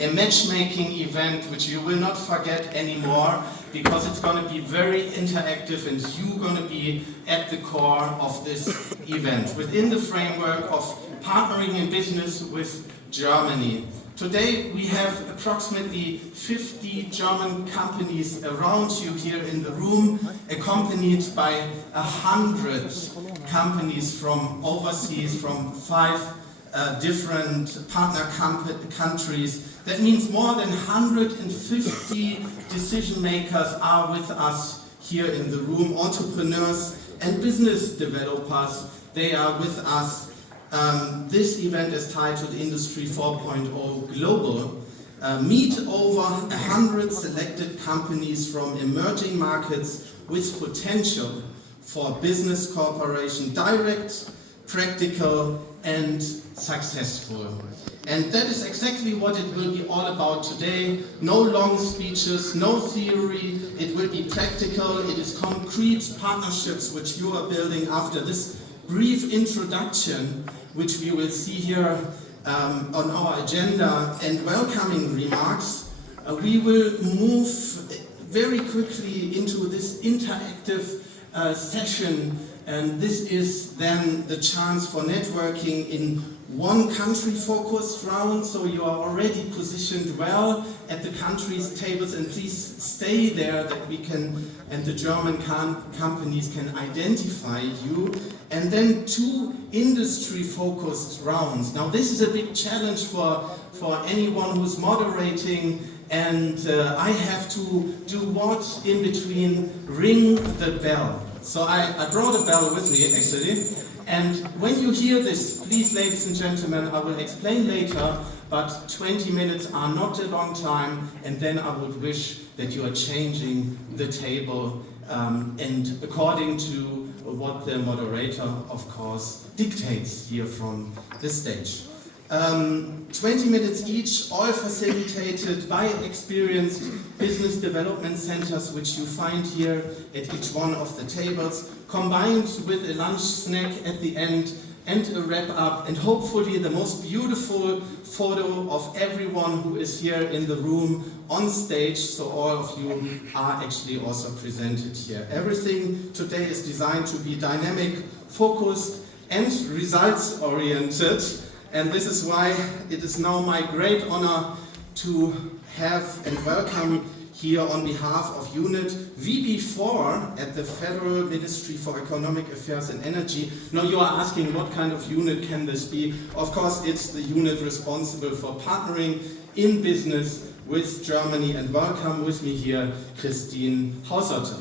a matchmaking event which you will not forget anymore, because it's going to be very interactive and you're going to be at the core of this event within the framework of partnering in business with Germany. Today we have approximately 50 German companies around you here in the room, accompanied by 100 companies from overseas, from 5 different partner countries. That means more than 150 decision makers are with us here in the room. Entrepreneurs and business developers, they are with us. This event is titled Industry 4.0 Global. Meet over 100 selected companies from emerging markets with potential for business cooperation, direct, practical and successful. And that is exactly what it will be all about today. No long speeches, no theory, it will be practical, it is concrete partnerships which you are building after this brief introduction, which we will see here on our agenda, and welcoming remarks. We will move very quickly into this interactive session, and this is then the chance for networking in one country focused round, so you are already positioned well at the country's tables, and please stay there that we can, and the German companies can identify you. And then 2 industry focused rounds. Now this is a big challenge for anyone who's moderating, and I have to do what in between? Ring the bell. So I brought a bell with me actually. And when you hear this, please, ladies and gentlemen, I will explain later, but 20 minutes are not a long time, and then I would wish that you are changing the table and according to what the moderator, of course, dictates here from the stage. 20 minutes each, all facilitated by experienced business development centers, which you find here at each one of the tables, combined with a lunch snack at the end and a wrap-up, and hopefully the most beautiful photo of everyone who is here in the room on stage, so all of you are actually also presented here. Everything today is designed to be dynamic, focused and results-oriented, and this is why it is now my great honor to have and welcome here on behalf of Unit VB4 at the Federal Ministry for Economic Affairs and Energy. Now you are asking, what kind of unit can this be? Of course, it's the unit responsible for partnering in business with Germany. And welcome with me here, Christine Hauserter.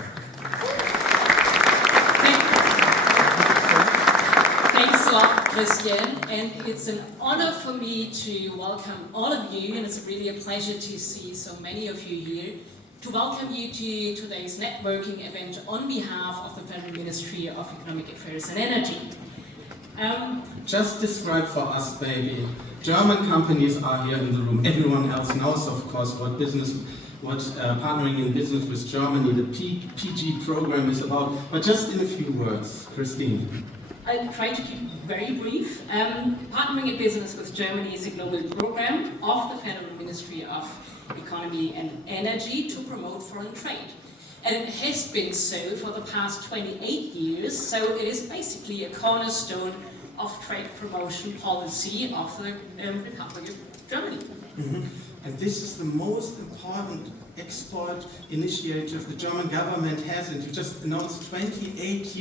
Thanks a lot, Christian, and it's an honor for me to welcome all of you, and it's really a pleasure to see so many of you here, to welcome you to today's networking event on behalf of the Federal Ministry of Economic Affairs and Energy. Just describe for us, baby. German companies are here in the room. Everyone else knows, of course, what partnering in business with Germany, the PG program is about. But just in a few words, Christine. I'll try to keep very brief. Partnering in Business with Germany is a global program of the Federal Ministry of Economy and Energy to promote foreign trade. And it has been so for the past 28 years, so it is basically a cornerstone of trade promotion policy of the Republic of Germany. Mm-hmm. And this is the most important export initiative the German government has, and you just announced 28 years.